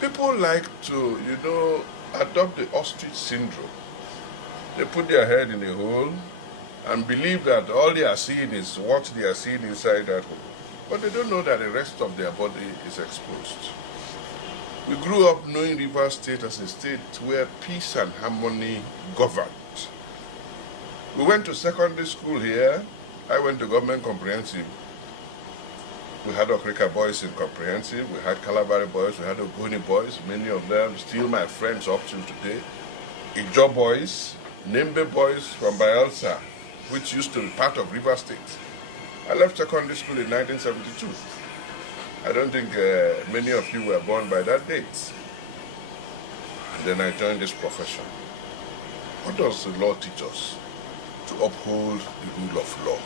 People like to, adopt the ostrich syndrome. They put their head in a hole and believe that all they are seeing is what they are seeing inside that hole. But they don't know that the rest of their body is exposed. We grew up knowing Rivers State as a state where peace and harmony governed. We went to secondary school here. I went to government comprehensive. We had Okrika boys in comprehensive. We had Calabari boys. We had Ogoni boys. Many of them still my friends up till today. Ijo boys, Nembe boys from Bayelsa, which used to be part of Rivers State. I left secondary school in 1972. I don't think many of you were born by that date. And then I joined this profession. What does the law teach us? To uphold the rule of law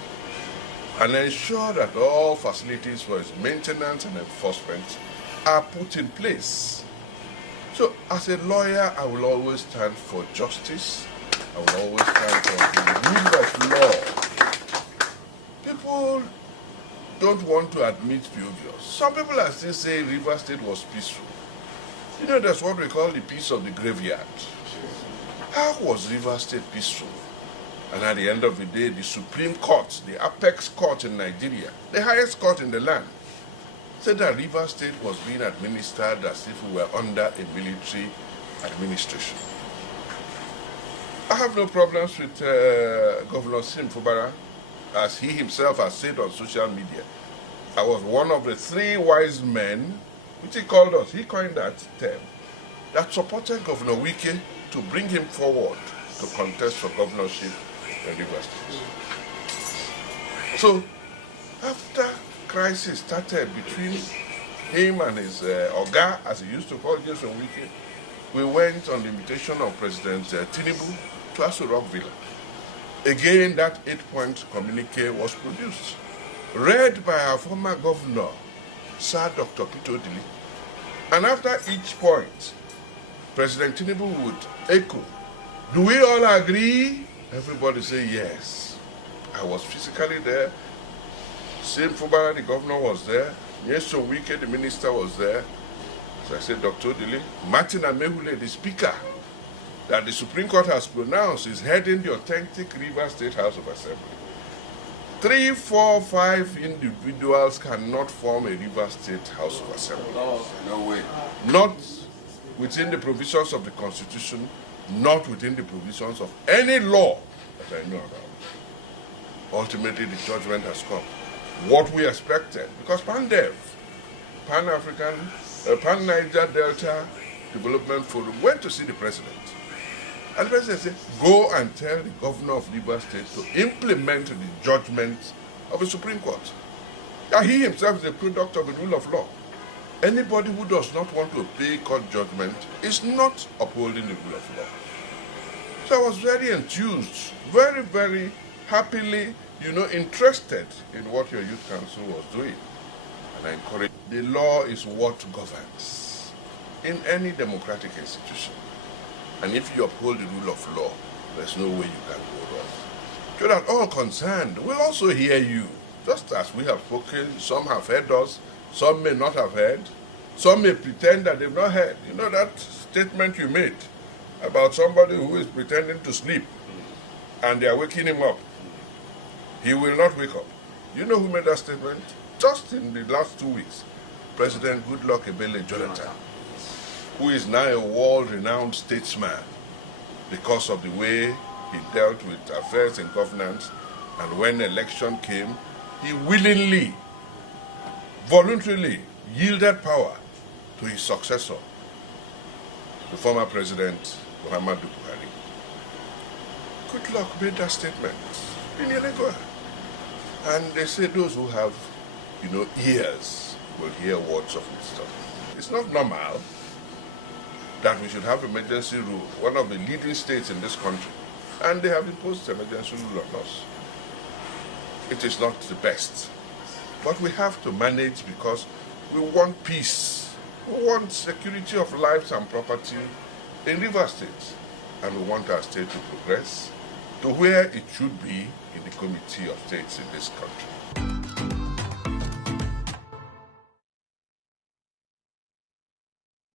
and ensure that all facilities for its maintenance and enforcement are put in place. So as a lawyer, I will always stand for justice. I will always stand for the rule of law. People don't want to admit the obvious. Some people are still saying Rivers State was peaceful. That's what we call the peace of the graveyard. How was Rivers State peaceful? And at the end of the day, the Supreme Court, the apex court in Nigeria, the highest court in the land, said that Rivers State was being administered as if we were under a military administration. I have no problems with Governor Fubara, as he himself has said on social media. I was one of the 3 wise men, which he called us, he coined that term, that supported Governor Wike to bring him forward to contest for governorship in Rivers State. So, after crisis started between him and his Oga, as he used to call Jason Wike, we went on the invitation of President Tinubu to Aso Rock Villa. Again, that 8-point communique was produced, read by our former governor, Sir Dr. Dele. And after each point, President Tinubu would echo, "Do we all agree?" Everybody say yes. I was physically there. Same Fubara, the governor, was there. Nyesom Wike, the minister, was there. So I said, Dr. Dele, Martin Amehule, the speaker, that the Supreme Court has pronounced is heading the authentic Rivers State House of Assembly. 3, 4, 5 individuals cannot form a Rivers State House of Assembly. No way. Not within the provisions of the Constitution, not within the provisions of any law that I know about. Ultimately, the judgment has come. What we expected, because PANDEV, Pan-African, Pan-Niger Delta Development Forum, went to see the president. And the president said, go and tell the governor of Rivers State to implement the judgment of the Supreme Court. Now, he himself is a product of the rule of law. Anybody who does not want to obey court judgment is not upholding the rule of law. So I was very enthused, very, very happily, interested in what your youth council was doing. And I encourage, the law is what governs in any democratic institution. And if you uphold the rule of law, there's no way you can go wrong. So that all concerned will also hear you. Just as we have spoken, some have heard us, some may not have heard, some may pretend that they've not heard. You know that statement you made about somebody who is pretending to sleep and they are waking him up. He will not wake up. You know who made that statement? Just in the last 2 weeks, President Goodluck Ebele Jonathan, who is now a world-renowned statesman because of the way he dealt with affairs and governance, and when election came, he willingly, voluntarily yielded power to his successor, the former President Muhammadu Buhari. Goodluck made that statement in Yenagoa. And they say those who have, ears will hear words of wisdom. It's not normal that we should have emergency rule, one of the leading states in this country, and they have imposed emergency rule on us. It is not the best. But we have to manage because we want peace. We want security of lives and property in Rivers State. And we want our state to progress to where it should be in the Committee of States in this country.